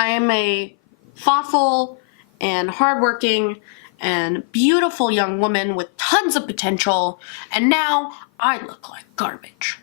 I am a thoughtful and hardworking and beautiful young woman with tons of potential, and now I look like garbage.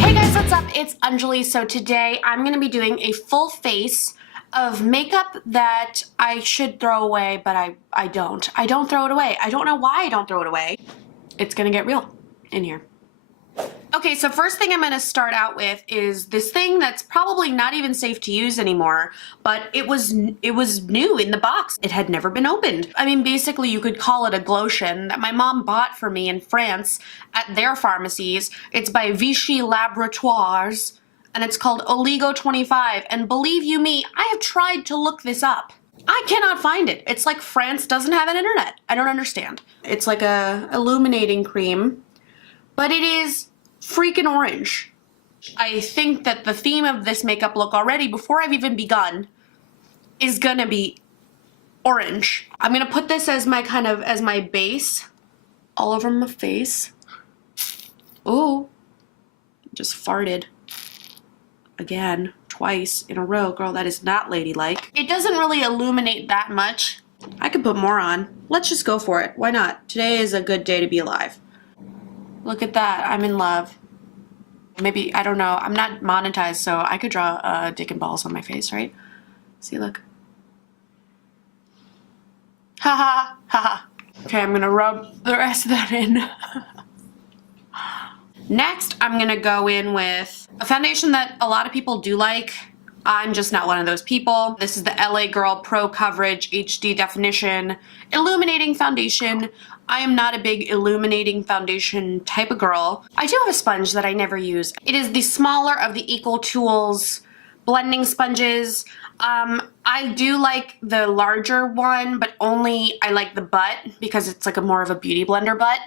Hey guys, what's up? It's Anjali. So today I'm going to be doing a full face of makeup that I should throw away, but I don't. I don't throw it away. I don't know why I don't throw it away. It's going to get real in here. Okay, so first thing I'm going to start out with is this thing that's probably not even safe to use anymore, but it was new in the box. It had never been opened. I mean, basically you could call it a glotion that my mom bought for me in France at their pharmacies. It's by Vichy Laboratoires, and it's called Oligo 25, and believe you me, I have tried to look this up. I cannot find it. It's like France doesn't have an internet. I don't understand. It's like a illuminating cream, but it is freaking orange. I think that the theme of this makeup look already, before I've even begun, is gonna be orange. I'm gonna put this as my as my base all over my face. Ooh, just farted. Again, twice in a row. Girl, that is not ladylike. It doesn't really illuminate that much. I could put more on. Let's just go for it. Why not? Today is a good day to be alive. Look at that. I'm in love. Maybe, I don't know. I'm not monetized, so I could draw dick and balls on my face, right? See, look. Ha ha, ha ha. Okay, I'm gonna rub the rest of that in. Next, I'm gonna go in with a foundation that a lot of people do like. I'm just not one of those people. This is the LA Girl Pro Coverage HD Definition Illuminating Foundation. I am not a big illuminating foundation type of girl. I do have a sponge that I never use. It is the smaller of the Equal Tools blending sponges. I do like the larger one, but only I like the butt because it's like more of a beauty blender butt,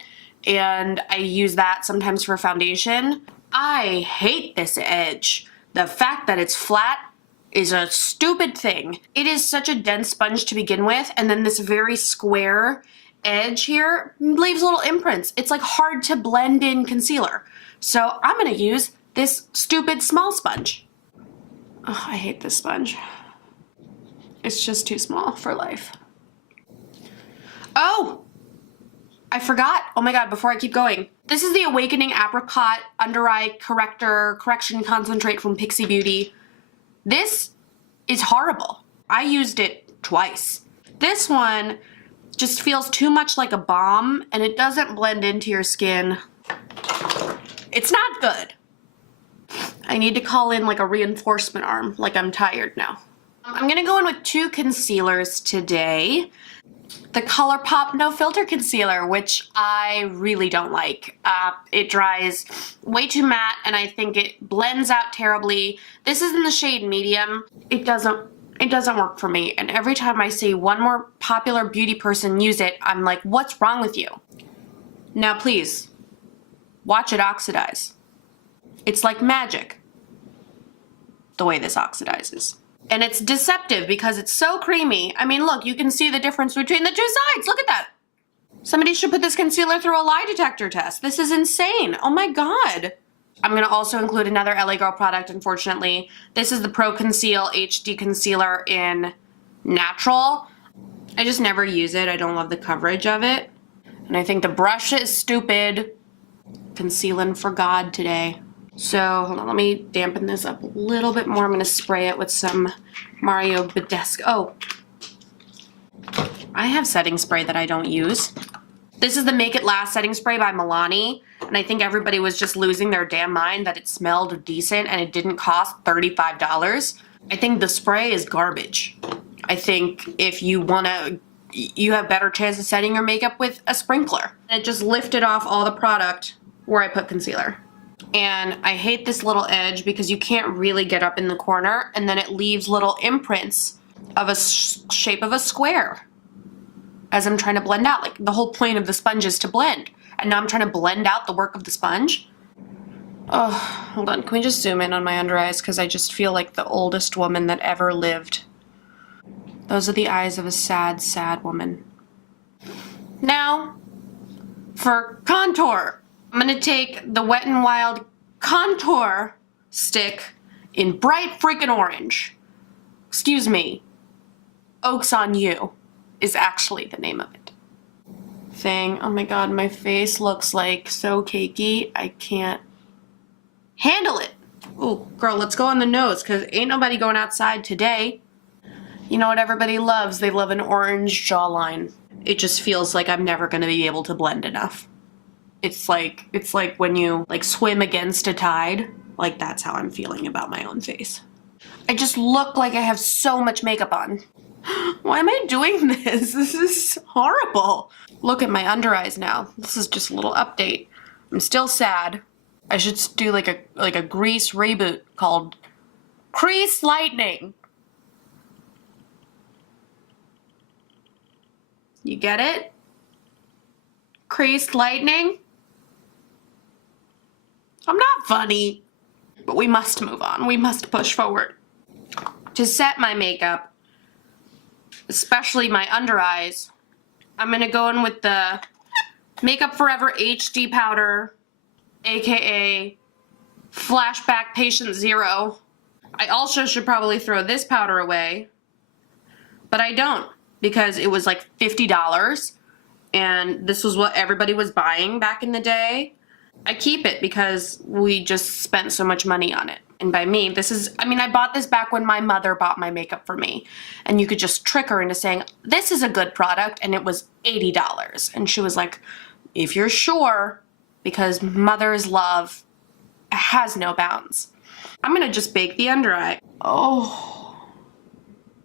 and I use that sometimes for foundation. I hate this edge. The fact that it's flat is a stupid thing. It is such a dense sponge to begin with, and then this very square edge here leaves little imprints. It's like hard to blend in concealer. So I'm gonna use this stupid small sponge. Oh, I hate this sponge. It's just too small for life. Oh, I forgot. Oh my God, before I keep going. This is the Awakening Apricot Under Eye Correction Concentrate from Pixi Beauty. This is horrible. I used it twice. This one just feels too much like a balm, and it doesn't blend into your skin. It's not good. I need to call in like a reinforcement arm, like I'm tired now. I'm gonna go in with two concealers today. The Colourpop No Filter Concealer, which I really don't like. It dries way too matte, and I think it blends out terribly. This is in the shade medium. It doesn't work for me, and every time I see one more popular beauty person use it, I'm like, what's wrong with you? Now please, watch it oxidize. It's like magic, the way this oxidizes. And it's deceptive because it's so creamy. I mean, look, you can see the difference between the two sides. Look at that. Somebody should put this concealer through a lie detector test. This is insane. Oh my God. I'm gonna also include another LA Girl product, unfortunately. This is the Pro Conceal HD Concealer in Natural. I just never use it. I don't love the coverage of it. And I think the brush is stupid. Concealing for God today. So, hold on, let me dampen this up a little bit more. I'm gonna spray it with some Mario Badescu. Oh, I have setting spray that I don't use. This is the Make It Last setting spray by Milani, and I think everybody was just losing their damn mind that it smelled decent and it didn't cost $35. I think the spray is garbage. I think if you wanna, you have better chance of setting your makeup with a sprinkler. And it just lifted off all the product where I put concealer. And I hate this little edge because you can't really get up in the corner, and then it leaves little imprints of a shape of a square as I'm trying to blend out. Like, the whole point of the sponge is to blend, and now I'm trying to blend out the work of the sponge. Oh, hold on, can we just zoom in on my under eyes, because I just feel like the oldest woman that ever lived. Those are the eyes of a sad, sad woman. Now, for contour. I'm gonna take the Wet n Wild Contour stick in bright freaking orange. Excuse me. Oaks on You is actually the name of it. Thing. Oh my god, my face looks like so cakey. I can't handle it. Oh, girl, let's go on the nose, because ain't nobody going outside today. You know what everybody loves? They love an orange jawline. It just feels like I'm never going to be able to blend enough. It's like when you like swim against a tide. Like, that's how I'm feeling about my own face. I just look like I have so much makeup on. Why am I doing this? This is horrible. Look at my under eyes now. This is just a little update. I'm still sad. I should do like a Grease reboot called Crease Lightning. You get it? Crease Lightning? I'm not funny, but we must move on. We must push forward. To set my makeup, especially my under eyes, I'm gonna go in with the Makeup Forever HD powder, aka Flashback Patient Zero. I also should probably throw this powder away, but I don't, because it was like $50 and this was what everybody was buying back in the day. I keep it because we just spent so much money on it. And by me, I bought this back when my mother bought my makeup for me. And you could just trick her into saying, this is a good product, and it was $80. And she was like, if you're sure, because mother's love has no bounds. I'm gonna just bake the under eye. Oh. All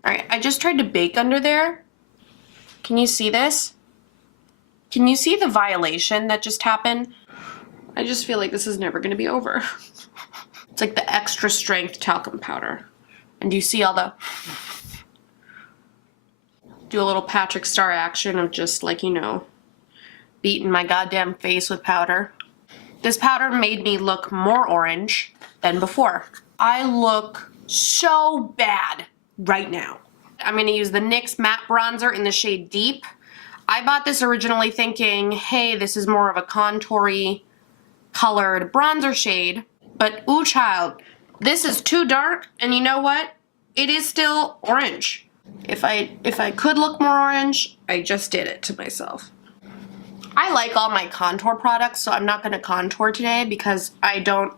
right, I just tried to bake under there. Can you see this? Can you see the violation that just happened? I just feel like this is never gonna be over. It's like the extra strength talcum powder. And do you see all the... Do a little Patrick Star action of just like, you know, beating my goddamn face with powder. This powder made me look more orange than before. I look so bad right now. I'm gonna use the NYX matte bronzer in the shade Deep. I bought this originally thinking, hey, this is more of a contoury colored bronzer shade, but ooh child, this is too dark, and you know what? It is still orange. If I could look more orange, I just did it to myself. I like all my contour products, so I'm not gonna contour today because I don't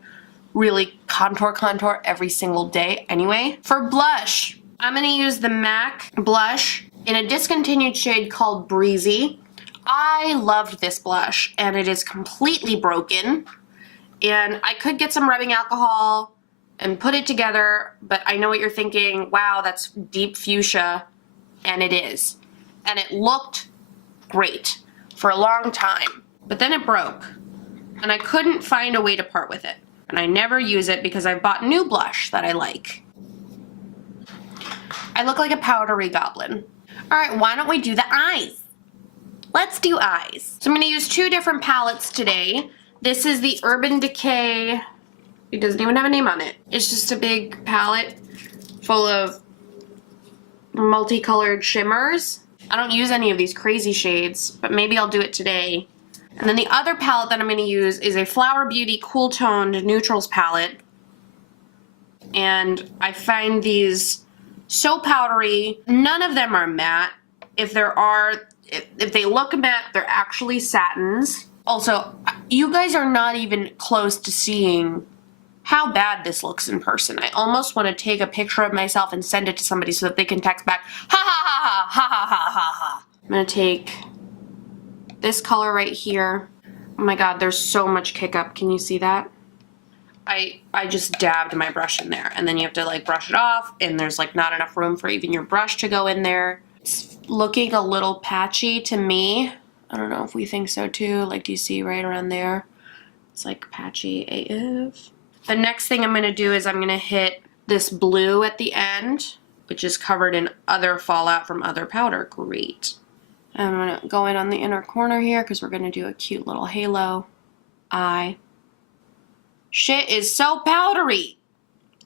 really contour every single day anyway. For blush, I'm gonna use the MAC blush in a discontinued shade called Breezy. I loved this blush, and it is completely broken. And I could get some rubbing alcohol and put it together, but I know what you're thinking, wow, that's deep fuchsia, and it is. And it looked great for a long time, but then it broke, and I couldn't find a way to part with it. And I never use it because I've bought new blush that I like. I look like a powdery goblin. All right, why don't we do the eyes? Let's do eyes. So I'm gonna use two different palettes today. This is the Urban Decay. It doesn't even have a name on it. It's just a big palette full of multicolored shimmers. I don't use any of these crazy shades, but maybe I'll do it today. And then the other palette that I'm gonna use is a Flower Beauty Cool Toned Neutrals palette. And I find these so powdery. None of them are matte. If they look matte, they're actually satins. Also, you guys are not even close to seeing how bad this looks in person. I almost want to take a picture of myself and send it to somebody so that they can text back, ha ha ha ha ha ha ha ha. I'm gonna take this color right here. Oh my god, there's so much kick up. Can you see that? I just dabbed my brush in there, and then you have to like brush it off, and there's like not enough room for even your brush to go in there. It's looking a little patchy to me. I don't know if we think so too. Like, do you see right around there? It's like patchy AF. The next thing I'm gonna do is I'm gonna hit this blue at the end, which is covered in other fallout from other powder. Great. I'm gonna go in on the inner corner here because we're gonna do a cute little halo eye. Shit is so powdery.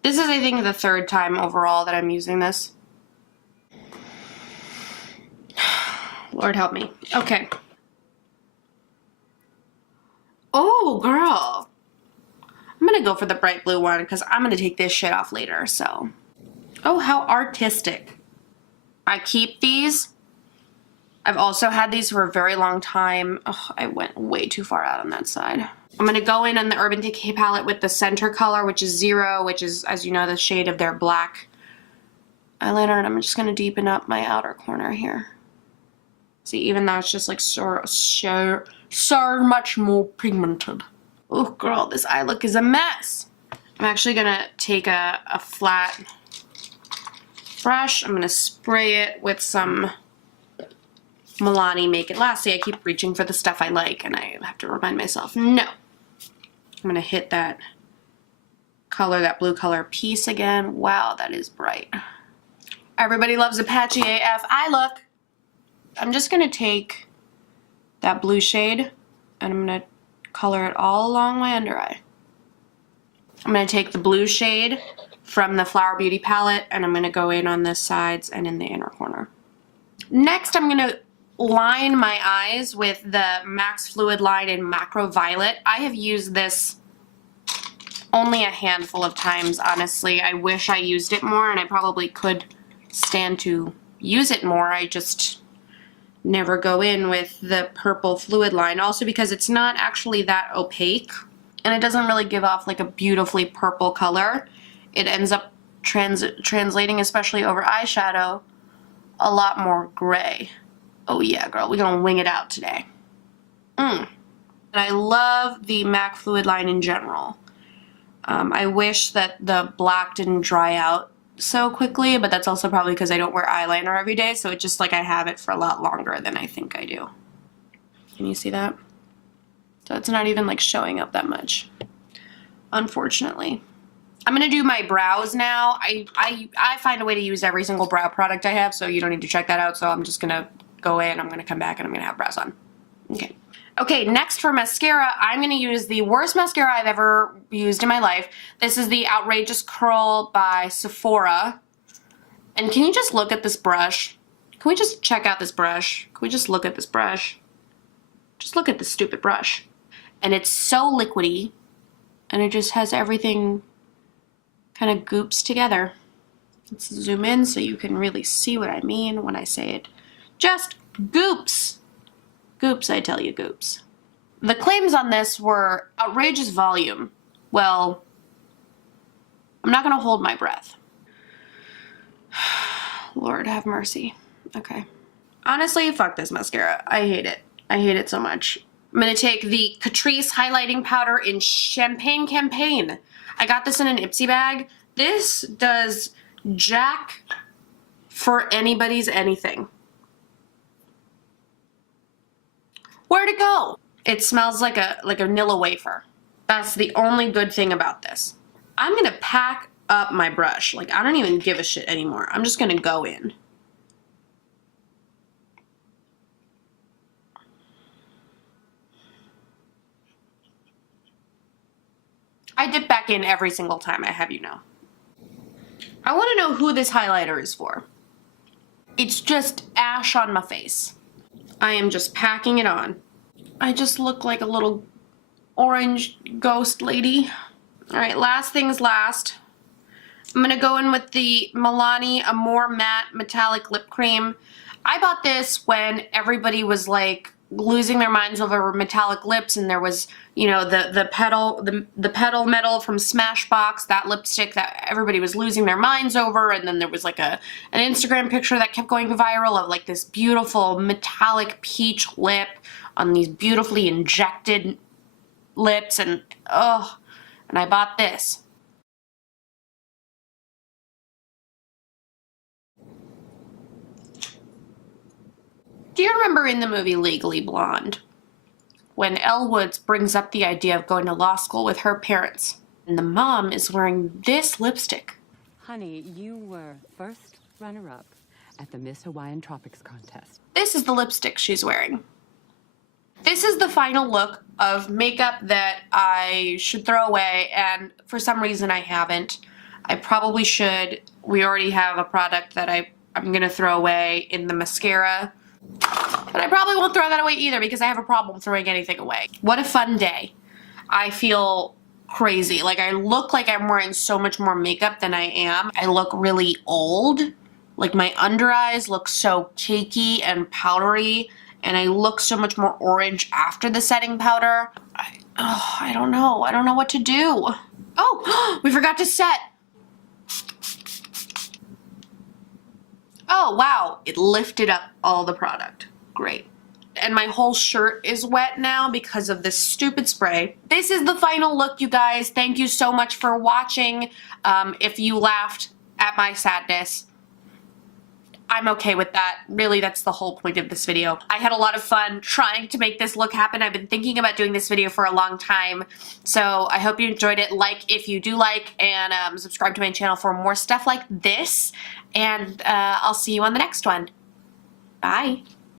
This is, I think, the third time overall that I'm using this. Lord help me. Okay. Oh, girl. I'm gonna go for the bright blue one because I'm gonna take this shit off later, so. Oh, how artistic. I keep these. I've also had these for a very long time. Oh, I went way too far out on that side. I'm gonna go in on the Urban Decay palette with the center color, which is 0, which is, as you know, the shade of their black eyeliner, and I'm just gonna deepen up my outer corner here. See, even though it's just like so much more pigmented. Oh girl, this eye look is a mess. I'm actually gonna take a flat brush. I'm gonna spray it with some Milani Make It Last. See, I keep reaching for the stuff I like and I have to remind myself, no. I'm gonna hit that color, that blue color piece again. Wow, that is bright. Everybody loves a patchy AF eye look. I'm just gonna take that blue shade and I'm gonna color it all along my under eye. I'm gonna take the blue shade from the Flower Beauty palette and I'm gonna go in on the sides and in the inner corner. Next, I'm gonna line my eyes with the Max Fluid Line in Macro Violet. I have used this only a handful of times, honestly. I wish I used it more and I probably could stand to use it more. I just never go in with the purple fluid line, also because it's not actually that opaque and it doesn't really give off like a beautifully purple color. It ends up translating, especially over eyeshadow, a lot more gray. Oh yeah, girl, we're gonna wing it out today. And I love the MAC Fluid Line in general. I wish that the black didn't dry out so quickly, but that's also probably because I don't wear eyeliner every day, so it's just like I have it for a lot longer than I think I do. Can you see that? So it's not even like showing up that much, unfortunately. I'm gonna do my brows now. I find a way to use every single brow product I have, so you don't need to check that out, so I'm just gonna go in, I'm gonna come back, and I'm gonna have brows on. Okay. Okay, next for mascara, I'm going to use the worst mascara I've ever used in my life. This is the Outrageous Curl by Sephora. And can you just look at this brush? Can we just check out this brush? Can we just look at this brush? Just look at this stupid brush. And it's so liquidy, and it just has everything kind of goops together. Let's zoom in so you can really see what I mean when I say it. Just goops. Goops, I tell you, goops. The claims on this were outrageous volume. Well, I'm not gonna hold my breath. Lord have mercy. Okay. Honestly, fuck this mascara. I hate it. I hate it so much. I'm gonna take the Catrice highlighting powder in Champagne Campaign. I got this in an Ipsy bag. This does jack for anybody's anything. Where'd it go? It smells like a vanilla wafer. That's the only good thing about this. I'm gonna pack up my brush. Like, I don't even give a shit anymore. I'm just gonna go in. I dip back in every single time, I have you know. I wanna know who this highlighter is for. It's just ash on my face. I am just packing it on. I just look like a little orange ghost lady. All right, last things last. I'm gonna go in with the Milani Amore Matte Metallic Lip Cream. I bought this when everybody was like losing their minds over metallic lips, and there was, you know, the petal metal from Smashbox, that lipstick that everybody was losing their minds over, and then there was like an Instagram picture that kept going viral of like this beautiful metallic peach lip on these beautifully injected lips, and oh, and I bought this. Do you remember in the movie Legally Blonde when Elle Woods brings up the idea of going to law school with her parents, and the mom is wearing this lipstick? Honey, you were first runner-up at the Miss Hawaiian Tropics contest. This is the lipstick she's wearing. This is the final look of makeup that I should throw away, and for some reason I haven't. I probably should. We already have a product that I'm gonna throw away in the mascara. But I probably won't throw that away either because I have a problem throwing anything away. What a fun day. I feel crazy. Like, I look like I'm wearing so much more makeup than I am. I look really old. Like, my under eyes look so cakey and powdery, and I look so much more orange after the setting powder. I don't know. I don't know what to do. Oh, we forgot to set. Oh, wow. It lifted up all the product. Great. And my whole shirt is wet now because of this stupid spray. This is the final look, you guys. Thank you so much for watching. If you laughed at my sadness, I'm okay with that. Really, that's the whole point of this video. I had a lot of fun trying to make this look happen. I've been thinking about doing this video for a long time. So I hope you enjoyed it. Like if you do like, and subscribe to my channel for more stuff like this. And I'll see you on the next one. Bye.